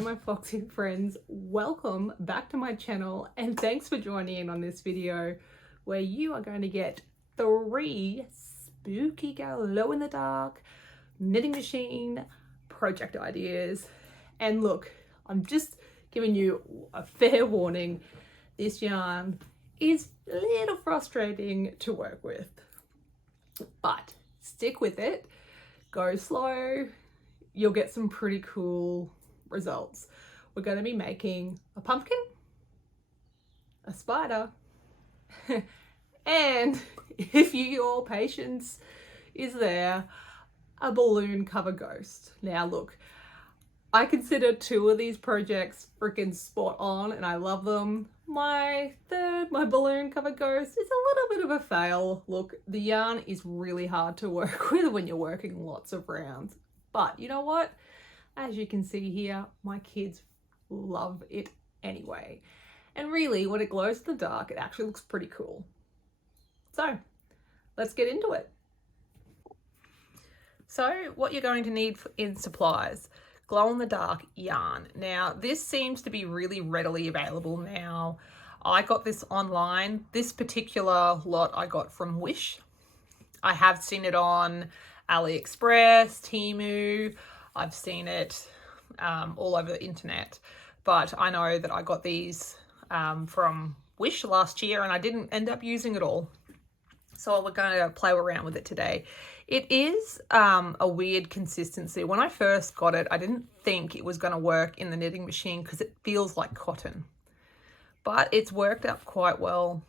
Hello my foxy friends, welcome back to my channel and thanks for joining in on this video where you are going to get 3 spooky glow in the dark knitting machine project ideas. And look, I'm just giving you a fair warning, this yarn is a little frustrating to work with, but stick with it, go slow, you'll get some pretty cool results. We're going to be making a pumpkin, a spider, and if your patience is there, a balloon cover ghost. Now look, I consider 2 of these projects freaking spot on and I love them. My third, my balloon cover ghost, is a little bit of a fail. Look, the yarn is really hard to work with when you're working lots of rounds. But you know what? As you can see here, my kids love it anyway. And really, when it glows in the dark, it actually looks pretty cool. So, let's get into it. So, what you're going to need in supplies: glow-in-the-dark yarn. Now, this seems to be really readily available now. I got this online. This particular lot I got from Wish. I have seen it on AliExpress, Temu. I've seen it all over the internet, but I know that I got these from Wish last year and I didn't end up using it all. So we're going to play around with it today. It is a weird consistency. When I first got it, I didn't think it was going to work in the knitting machine because it feels like cotton, but it's worked out quite well.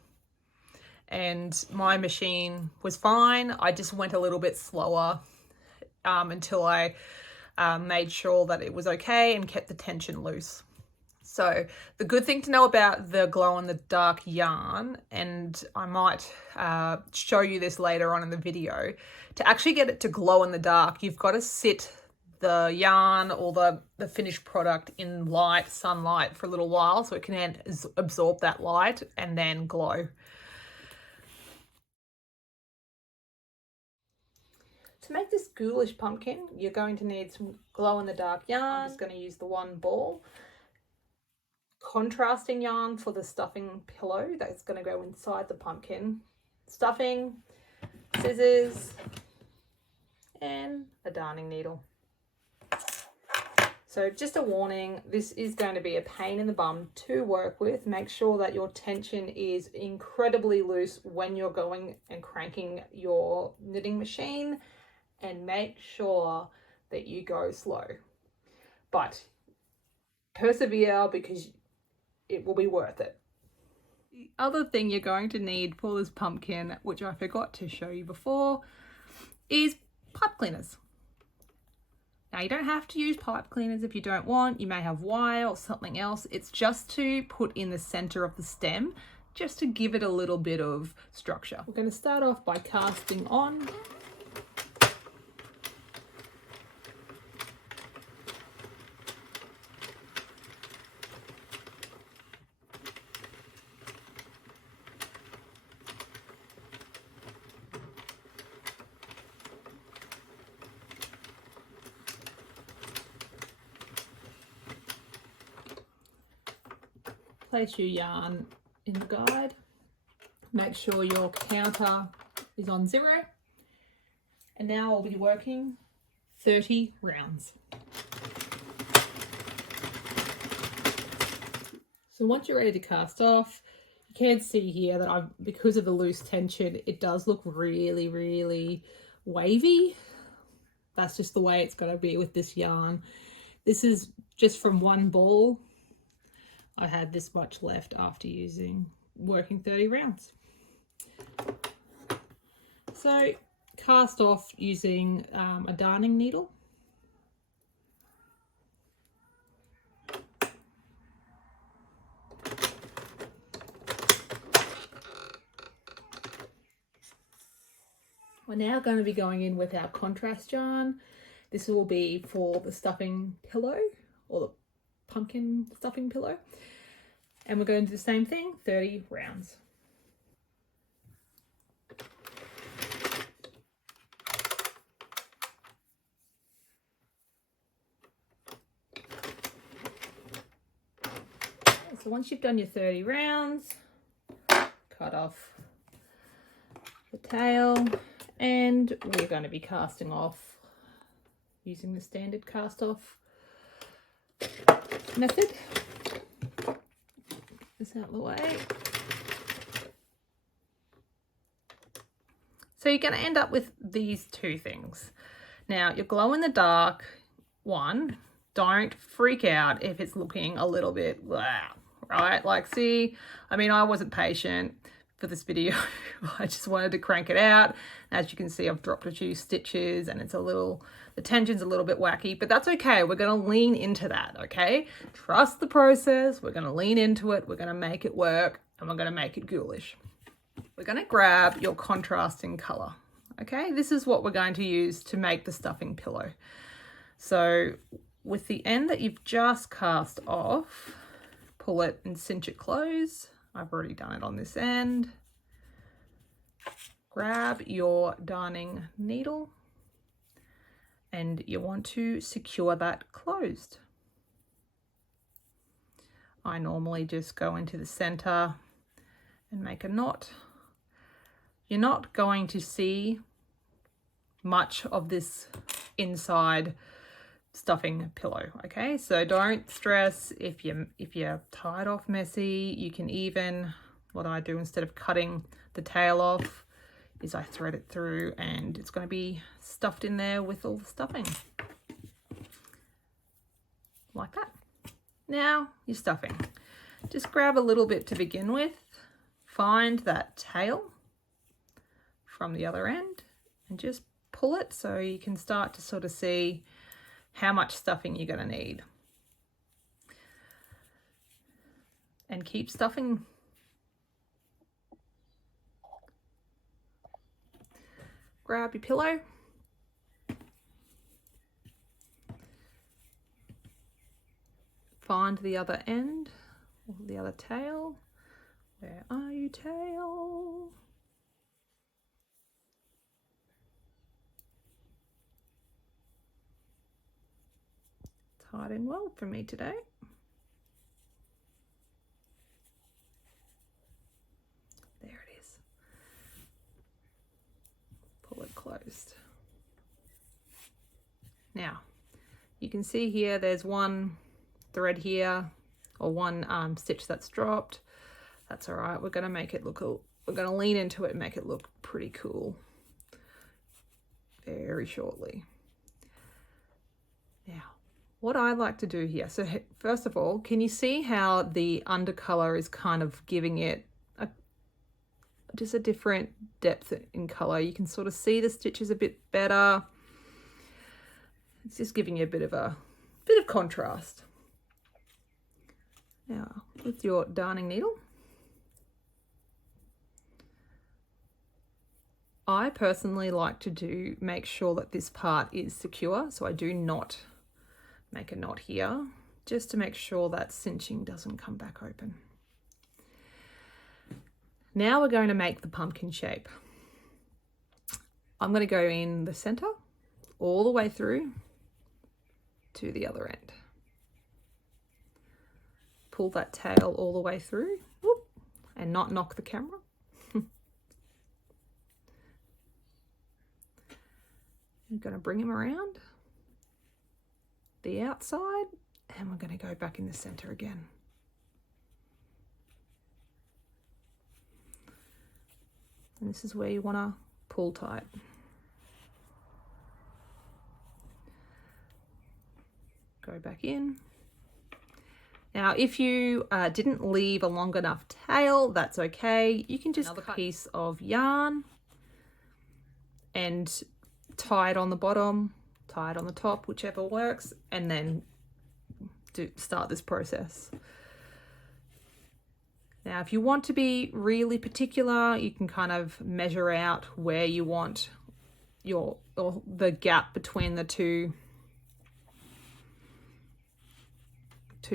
And my machine was fine. I just went a little bit slower until I made sure that it was okay and kept the tension loose. So the good thing to know about the glow-in-the-dark yarn, and I might show you this later on in the video, to actually get it to glow in the dark, you've got to sit the yarn or the finished product in light, sunlight for a little while so it can absorb that light and then glow. To make this ghoulish pumpkin, you're going to need some glow-in-the-dark yarn. I'm just going to use the 1 ball. Contrasting yarn for the stuffing pillow that's going to go inside the pumpkin. Stuffing, scissors, and a darning needle. So just a warning, this is going to be a pain in the bum to work with. Make sure that your tension is incredibly loose when you're going and cranking your knitting machine, and make sure that you go slow. But persevere because it will be worth it. The other thing you're going to need for this pumpkin, which I forgot to show you before, is pipe cleaners. Now you don't have to use pipe cleaners if you don't want. You may have wire or something else. It's just to put in the center of the stem, just to give it a little bit of structure. We're going to start off by casting on. Place your yarn in the guide. Make sure your counter is on 0. And now I'll be working 30 rounds. So once you're ready to cast off, you can see here that because of the loose tension, it does look really, really wavy. That's just the way it's going to be with this yarn. This is just from 1 ball. I had this much left after working 30 rounds. So cast off using a darning needle. We're now going to be going in with our contrast yarn. This will be for the stuffing pillow or the pumpkin stuffing pillow, and we're going to do the same thing, 30 rounds. So once you've done your 30 rounds, cut off the tail, and we're going to be casting off using the standard cast off method. Get this out of the way. So you're going to end up with these two things. Now, your glow in the dark one, don't freak out if it's looking a little bit blah, right? Like, see, I mean, I wasn't patient for this video. I just wanted to crank it out. As you can see, I've dropped a few stitches and it's a little, the tension's a little bit wacky, but that's okay. We're going to lean into that, okay? Trust the process. We're going to lean into it. We're going to make it work, and we're going to make it ghoulish. We're going to grab your contrasting color, okay? This is what we're going to use to make the stuffing pillow. So with the end that you've just cast off, pull it and cinch it close. I've already done it on this end. Grab your darning needle and you want to secure that closed. I normally just go into the center and make a knot. You're not going to see much of this inside stuffing pillow, okay? So don't stress if you're tied off messy. You can even, what I do instead of cutting the tail off is I thread it through, and it's going to be stuffed in there with all the stuffing. Like that. Now you're stuffing. Just grab a little bit to begin with. Find that tail from the other end and just pull it so you can start to sort of see how much stuffing you're going to need. And keep stuffing. Grab your pillow. Find the other end, or the other tail. Where are you, tail? It's hiding well for me today. There it is. Pull it closed. Now, you can see here there's one thread here, or one stitch that's dropped. That's all right. We're going to make it look, we're going to lean into it and make it look pretty cool very shortly. Now, what I like to do here, so first of all, can you see how the undercolor is kind of giving it just a different depth in color? You can sort of see the stitches a bit better. It's just giving you a bit of contrast. Now, with your darning needle, I personally like to make sure that this part is secure, so I do not make a knot here, just to make sure that cinching doesn't come back open. Now we're going to make the pumpkin shape. I'm going to go in the center all the way through to the other end. Pull that tail all the way through, whoop, and not knock the camera. I'm going to bring him around the outside, and we're going to go back in the center again. And this is where you want to pull tight. Go back in. Now, if you didn't leave a long enough tail, that's okay. You can just cut a piece of yarn and tie it on the bottom, tie it on the top, whichever works, and then start this process. Now, if you want to be really particular, you can kind of measure out where you want the gap between the two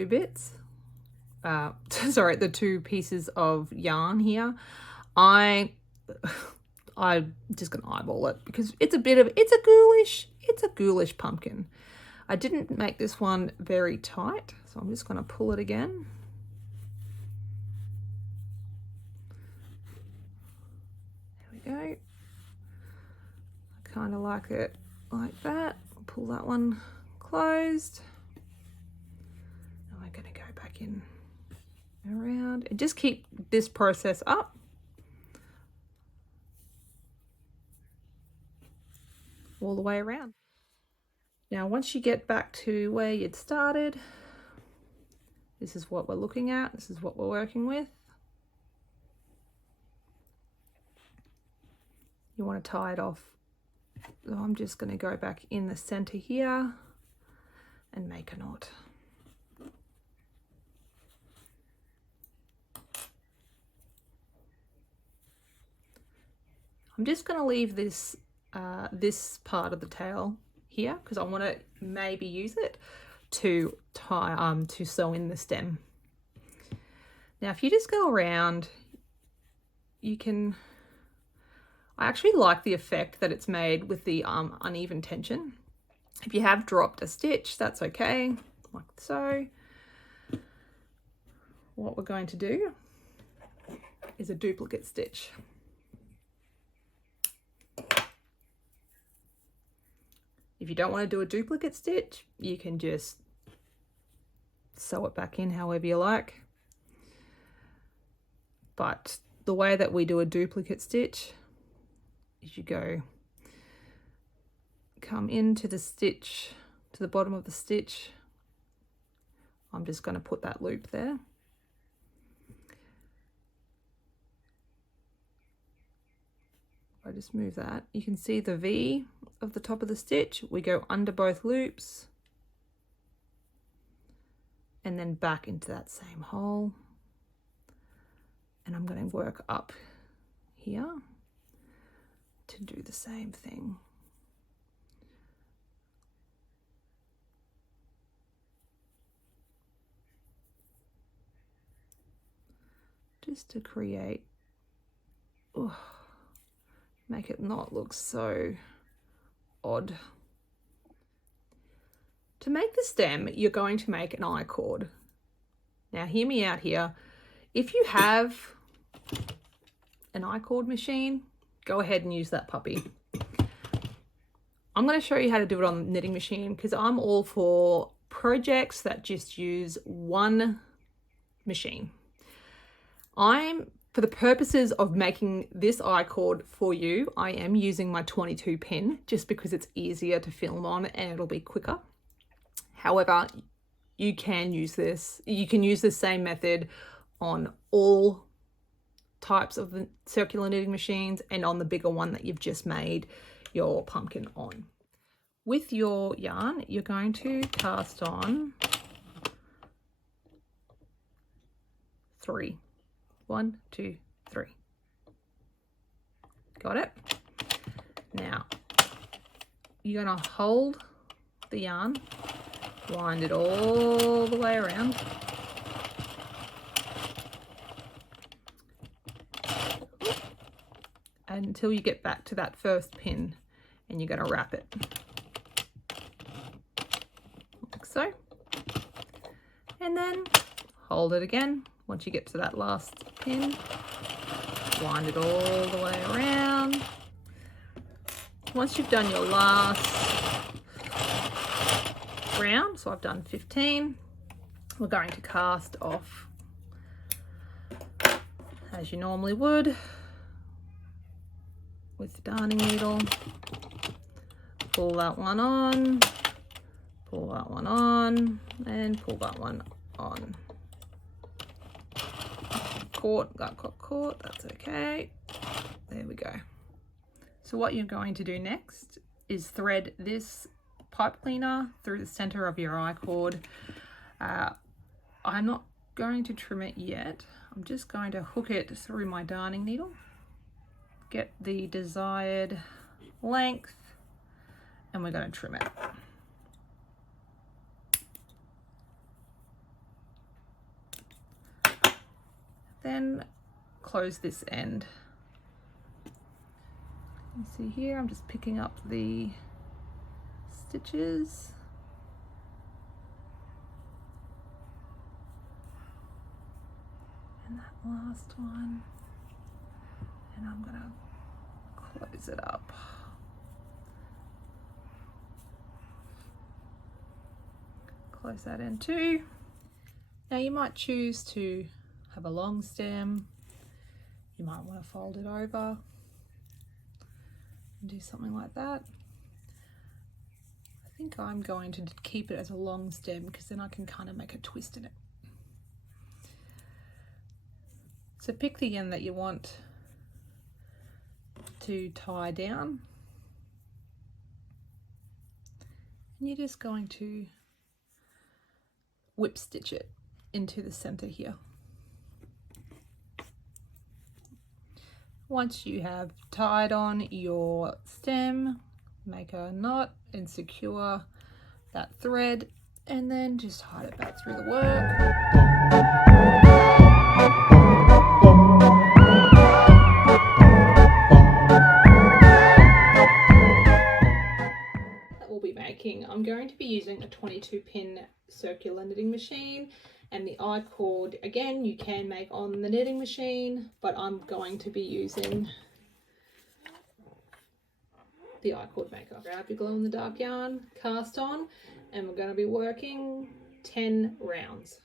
bits. Sorry, the two pieces of yarn here. I'm just gonna eyeball it because it's a ghoulish pumpkin. I didn't make this one very tight, so I'm just gonna pull it again. kind of like it like that. Pull that one closed. And we're going to go back in around and just keep this process up. All the way around. Now, once you get back to where you'd started, this is what we're looking at. This is what we're working with. You want to tie it off. So I'm just going to go back in the center here and make a knot. I'm just going to leave this this part of the tail here because I want to maybe use it to tie to sew in the stem. Now, if you just go around, you can. I actually like the effect that it's made with the uneven tension. If you have dropped a stitch, that's okay, like so. What we're going to do is a duplicate stitch. If you don't want to do a duplicate stitch, you can just sew it back in however you like. But the way that we do a duplicate stitch is you come into the stitch, to the bottom of the stitch. I'm just going to put that loop there. I just move that. You can see the V of the top of the stitch. We go under both loops and then back into that same hole. And I'm going to work up here to do the same thing. Just to create, make it not look so odd. To make the stem, you're going to make an I-cord. Now hear me out here. If you have an I-cord machine, go ahead and use that puppy. I'm going to show you how to do it on the knitting machine because I'm all for projects that just use one machine. For the purposes of making this I-cord for you, I am using my 22 pin just because it's easier to film on and it'll be quicker. However, you can use this. You can use the same method on all types of the circular knitting machines and on the bigger one that you've just made your pumpkin on. With your yarn, you're going to cast on 3. 1, 2, 3. Got it? Now, you're going to hold the yarn, wind it all the way around. Until you get back to that first pin, and you're going to wrap it like so, and then hold it again. Once you get to that last pin, wind it all the way around. Once you've done your last round, so I've done 15, we're going to cast off as you normally would with the darning needle. Pull that one on, pull that one on, and pull that one on. Got caught, that's okay. There we go. So what you're going to do next is thread this pipe cleaner through the center of your I-cord. I'm not going to trim it yet. I'm just going to hook it through my darning needle, get the desired length, and we're going to trim it. Then close this end. You see here, I'm just picking up the stitches. And that last one. And I'm gonna close it up. close that end too. Now you might choose to have a long stem. You might want to fold it over and do something like that. I think I'm going to keep it as a long stem because then I can kind of make a twist in it. So pick the end that you want to tie down. And you're just going to whip stitch it into the center here. Once you have tied on your stem, make a knot and secure that thread, and then just hide it back through the work. That we'll be making, I'm going to be using a 22 pin circular knitting machine, and the I-cord, again, you can make on the knitting machine, but I'm going to be using the I-cord maker. Grab your glow-in-the-dark yarn, cast on, and we're going to be working 10 rounds.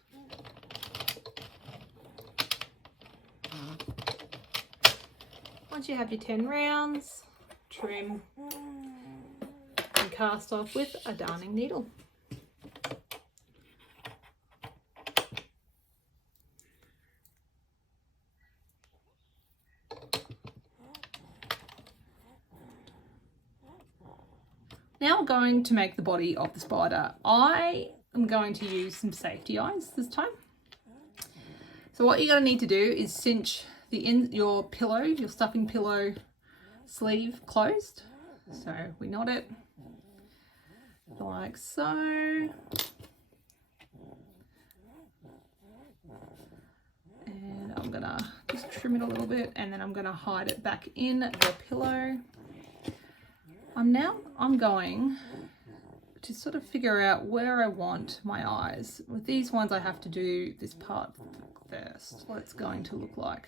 Once you have your 10 rounds, trim and cast off with a darning needle. Now we're going to make the body of the spider. I am going to use some safety eyes this time. So what you're going to need to do is cinch your pillow, your stuffing pillow sleeve closed. So we knot it like so. And I'm going to just trim it a little bit, and then I'm going to hide it back in the pillow. I'm going to sort of figure out where I want my eyes. With these ones I have to do this part first, what it's going to look like.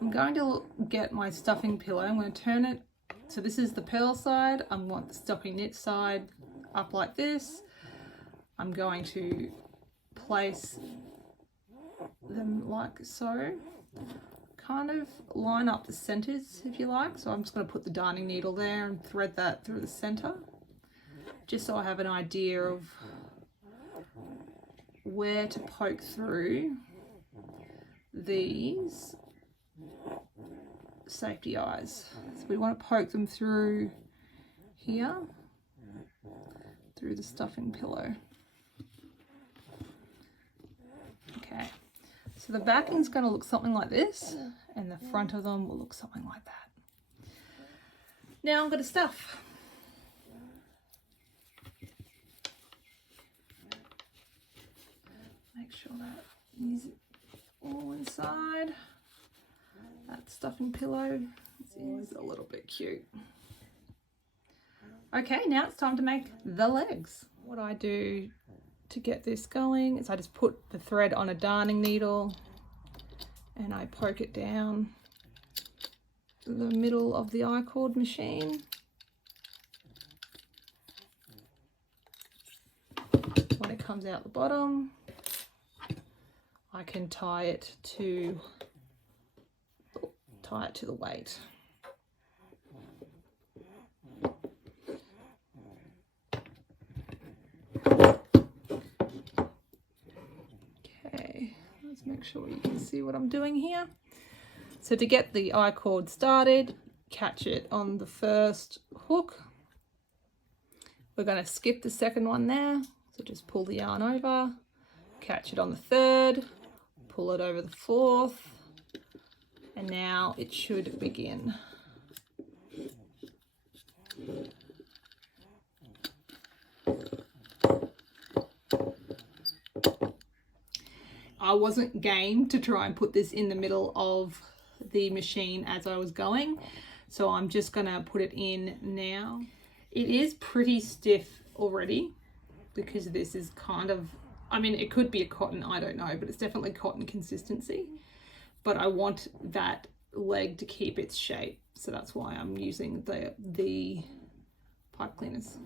I'm going to get my stuffing pillow, I'm going to turn it, so this is the purl side, I want the stocking knit side up like this. I'm going to place them like so. Kind of line up the centers if you like, so I'm just going to put the darning needle there and thread that through the center, just so I have an idea of where to poke through these safety eyes. So we want to poke them through here, through the stuffing pillow. Okay. So the backing's going to look something like this, and the front of them will look something like that. Now I'm going to stuff. Make sure that is all inside. That stuffing pillow is a little bit cute. Okay, now it's time to make the legs. What I do to get this going is I just put the thread on a darning needle and I poke it down the middle of the I-cord machine. When it comes out the bottom, I can tie it to the weight. Make sure you can see what I'm doing here. So to get the I-cord started, catch it on the first hook. We're going to skip the second one there, so just pull the yarn over, catch it on the third, pull it over the fourth, and now it should begin. I wasn't game to try and put this in the middle of the machine as I was going, so I'm just gonna put it in now. It is pretty stiff already because this is kind of, I mean, it could be a cotton, I don't know, but it's definitely cotton consistency. But I want that leg to keep its shape, so that's why I'm using the pipe cleaners.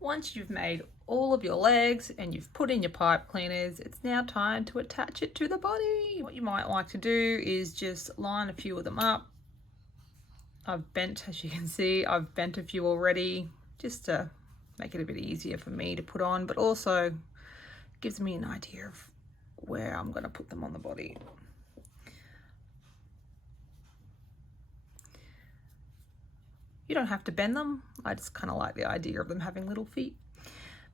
Once you've made all of your legs and you've put in your pipe cleaners, it's now time to attach it to the body. What you might like to do is just line a few of them up. I've bent, as you can see, I've bent a few already just to make it a bit easier for me to put on, but also gives me an idea of where I'm going to put them on the body. You don't have to bend them. I just kind of like the idea of them having little feet.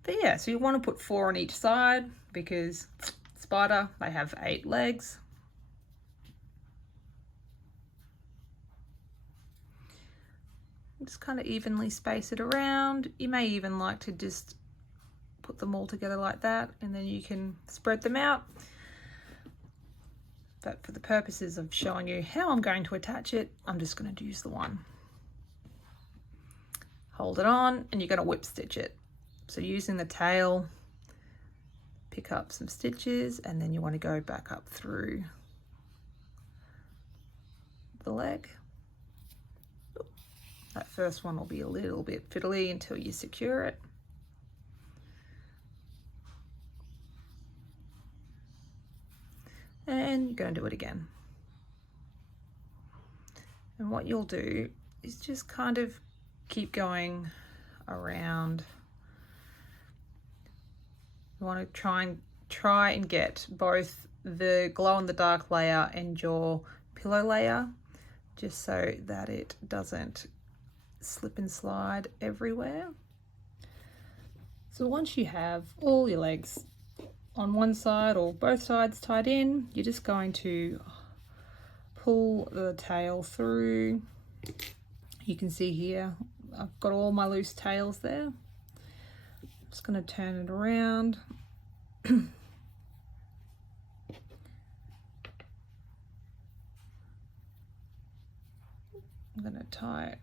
But yeah, so you want to put 4 on each side because spider, they have 8 legs. Just kind of evenly space it around. You may even like to just put them all together like that, and then you can spread them out. But for the purposes of showing you how I'm going to attach it, I'm just going to use the one. Hold it on and you're going to whip stitch it. So using the tail, pick up some stitches, and then you want to go back up through the leg. That first one will be a little bit fiddly until you secure it. And you're going to do it again. And what you'll do is just kind of keep going around. You want to try and get both the glow in the dark layer and your pillow layer, just so that it doesn't slip and slide everywhere. So once you have all your legs on one side or both sides tied in, you're just going to pull the tail through. You can see here I've got all my loose tails there. I'm just going to turn it around. I'm going to tie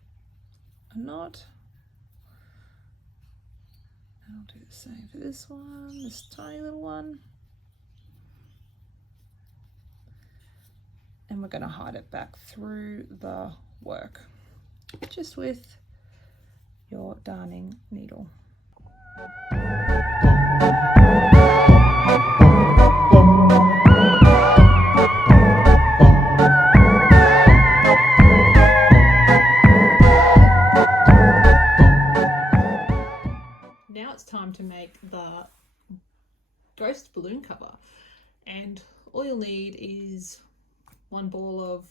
a knot. And I'll do the same for this one, this tiny little one. And we're going to hide it back through the work, just with your darning needle. Now it's time to make the ghost balloon cover, and all you'll need is 1 ball of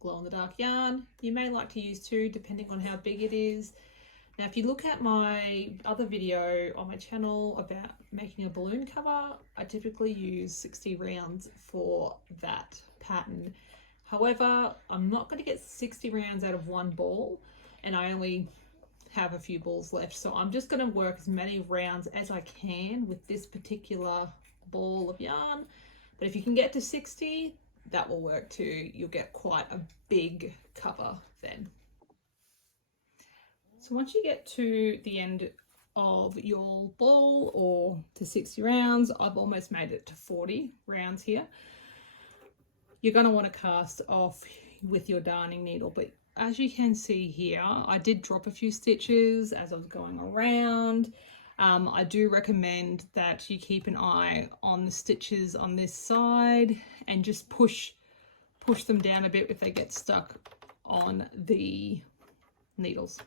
glow-in-the-dark yarn. You may like to use 2 depending on how big it is. Now if you look at my other video on my channel about making a balloon cover, I typically use 60 rounds for that pattern. However, I'm not going to get 60 rounds out of 1 ball, and I only have a few balls left, so I'm just going to work as many rounds as I can with this particular ball of yarn. But if you can get to 60, that will work too. You'll get quite a big cover then. So once you get to the end of your ball, or to 60 rounds, I've almost made it to 40 rounds here, you're going to want to cast off with your darning needle. But as you can see here, I did drop a few stitches as I was going around. I do recommend that you keep an eye on the stitches on this side and just push them down a bit if they get stuck on the needles.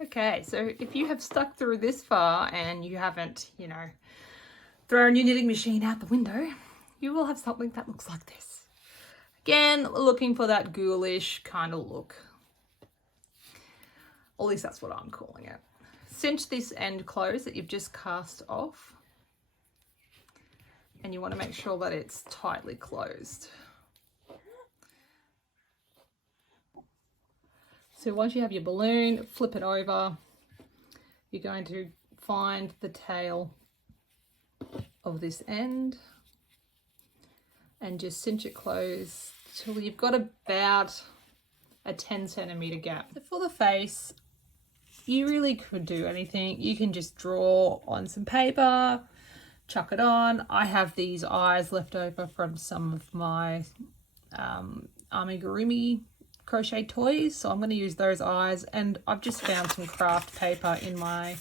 Okay, so if you have stuck through this far and you haven't, thrown your knitting machine out the window, you will have something that looks like this. Again, looking for that ghoulish kind of look. At least that's what I'm calling it. Cinch this end close that you've just cast off, and you want to make sure that it's tightly closed. So once you have your balloon, flip it over. You're going to find the tail of this end and just cinch it closed till you've got about a 10 centimeter gap. So for the face, you really could do anything. You can just draw on some paper, chuck it on. I have these eyes left over from some of my amigurumi crochet toys, so I'm going to use those eyes. And I've just found some craft paper in my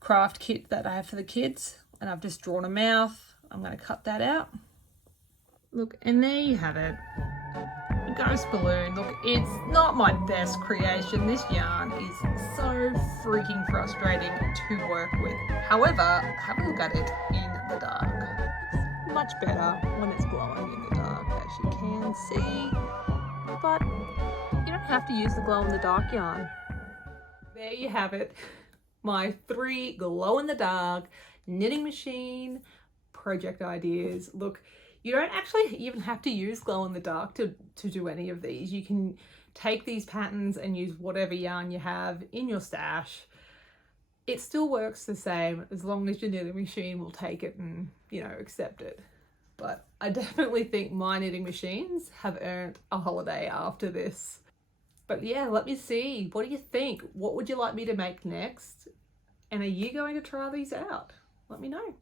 craft kit that I have for the kids, and I've just drawn a mouth. I'm going to cut that out. Look, and there you have it. Ghost balloon. Look, it's not my best creation. This yarn is so freaking frustrating to work with. However, have a look at it in the dark. It's much better when it's glowing in the dark, as you can see. But you don't have to use the glow in the dark yarn. There you have it. My 3 glow in the dark knitting machine project ideas. Look, you don't actually even have to use glow in the dark to do any of these. You can take these patterns and use whatever yarn you have in your stash. It still works the same as long as your knitting machine will take it and, you know, accept it. But I definitely think my knitting machines have earned a holiday after this. But yeah, let me see. What do you think? What would you like me to make next? And are you going to try these out? Let me know.